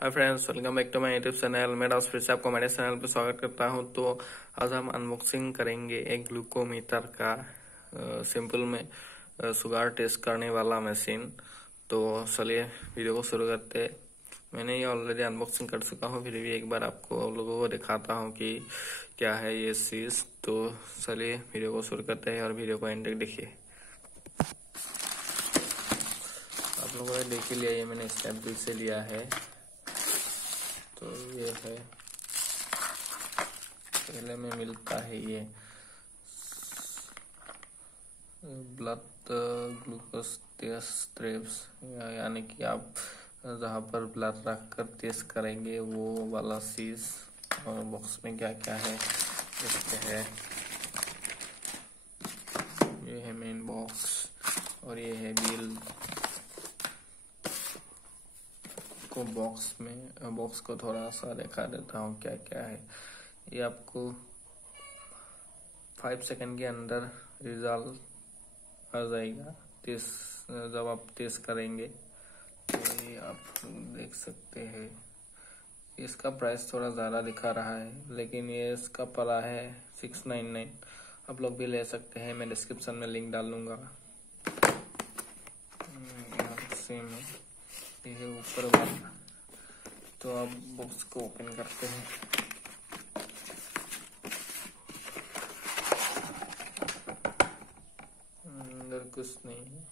Hi friends, welcome back to my YouTube channel. मैं आज फिर से आपको मेरे चैनल पर स्वागत करता हूं। तो आज हम अनबॉक्सिंग करेंगे एक ग्लूकोमीटर का सिंपल में शुगर टेस्ट करने वाला मशीन। तो चलिए वीडियो को शुरू करते हैं। मैंने ये ऑलरेडी अनबॉक्सिंग कर चुका हूं, फिर भी एक बार आपको लोगों को दिखाता हूं कि क्या है ये चीज। तो चलिए वीडियो को शुरू करते हैं और वीडियो को एंड तक देखिए। आप लोगों ने देख लिया, ये मैंने स्नैपडील से लिया है। तो ये है, पहले में मिलता है ये ब्लड ग्लूकोज टेस्ट स्ट्रिप्स, यानी कि आप जहाँ पर ब्लड रख कर टेस्ट करेंगे वो वाला चीज। और बॉक्स में क्या क्या है देखते हैं। ये है मेन बॉक्स और ये है बिल को बॉक्स को थोड़ा सा दिखा देता हूँ क्या क्या है। ये आपको 5 सेकंड के अंदर रिजल्ट आ जाएगा जब आप टेस्ट करेंगे। तो ये आप देख सकते हैं। इसका प्राइस थोड़ा ज़्यादा दिखा रहा है, लेकिन ये इसका पड़ा है 699। आप लोग भी ले सकते हैं, मैं डिस्क्रिप्शन में लिंक डाल दूंगा। सेम है, ये है ऊपर वाला। तो अब बॉक्स को ओपन करते हैं। अंदर कुछ नहीं है,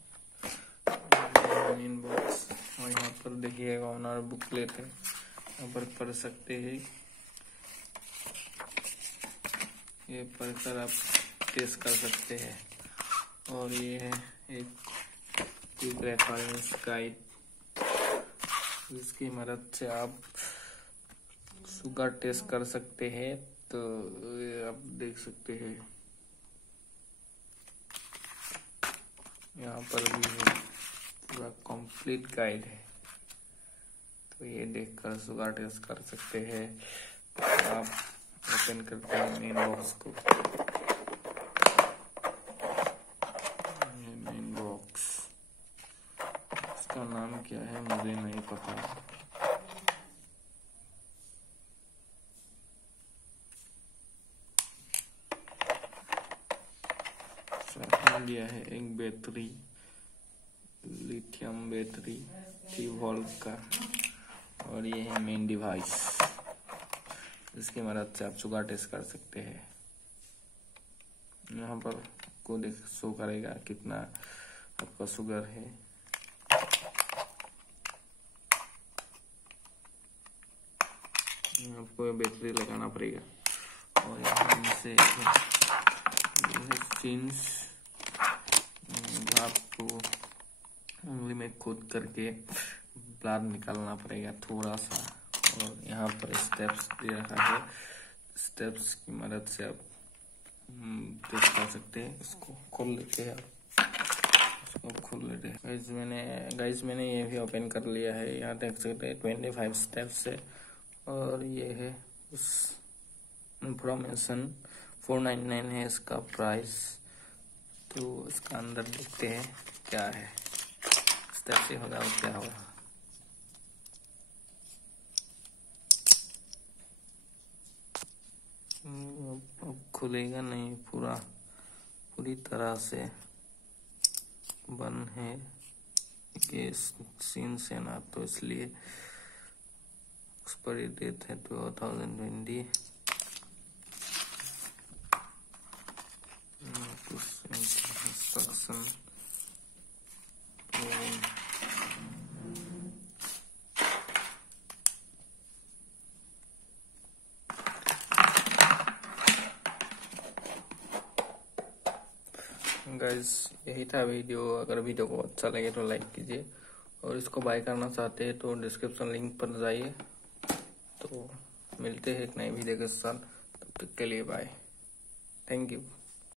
मेन बॉक्स। और यहाँ पर देखिएगा ऑनर बुकलेट है, यहाँ पर पढ़ सकते हैं। ये पढ़कर आप टेस्ट कर सकते हैं। और ये है एक रेफरेंस गाइड, जिसकी मदद से आप शुगर टेस्ट कर सकते हैं। तो आप देख सकते हैं, यहाँ पर भी है, पूरा कंप्लीट गाइड है। तो ये देखकर शुगर टेस्ट कर सकते हैं। आप ओपन करते हैं मेन बॉक्स को। ये मेन बॉक्स, इसका नाम क्या है मुझे नहीं पता। दिया है एक बैटरी, लिथियम बैटरी 3 वोल्ट का। और ये है मेन डिवाइस, इसकी मदद से आप शुगर टेस्ट कर सकते हैं। यहाँ पर आपको शो करेगा कितना आपका शुगर है। आपको बैटरी लगाना पड़ेगा। और यहाँ से चिंस आपको उंगली में खोद करके ब्लड निकालना पड़ेगा थोड़ा सा। और यहाँ पर स्टेप्स दे रखा है, स्टेप्स की मदद से आप टेस्ट कर सकते हैं। इसको खोल लेते हैं, इसको खोल लेते हैं। गाइस मैंने ये भी ओपन कर लिया है। यहाँ देख सकते हैं 25 स्टेप्स है। और ये है उस इंफॉर्मेशन। 499 है इसका प्राइस। तो इसका अंदर देखते हैं क्या है, स्टेप से होगा और क्या होगा। अब खुलेगा नहीं, पूरी तरह से बंद है ये सीन से ना, तो इसलिए एक्सपायरी डेट है 2020। इंस्ट्रक्शन गाइस, यही था वीडियो। अगर वीडियो को अच्छा लगे तो लाइक कीजिए, और इसको बाय करना चाहते हैं तो डिस्क्रिप्शन लिंक पर जाइए। तो मिलते हैं एक नए वीडियो के साथ, तब तक के लिए बाय, थैंक यू।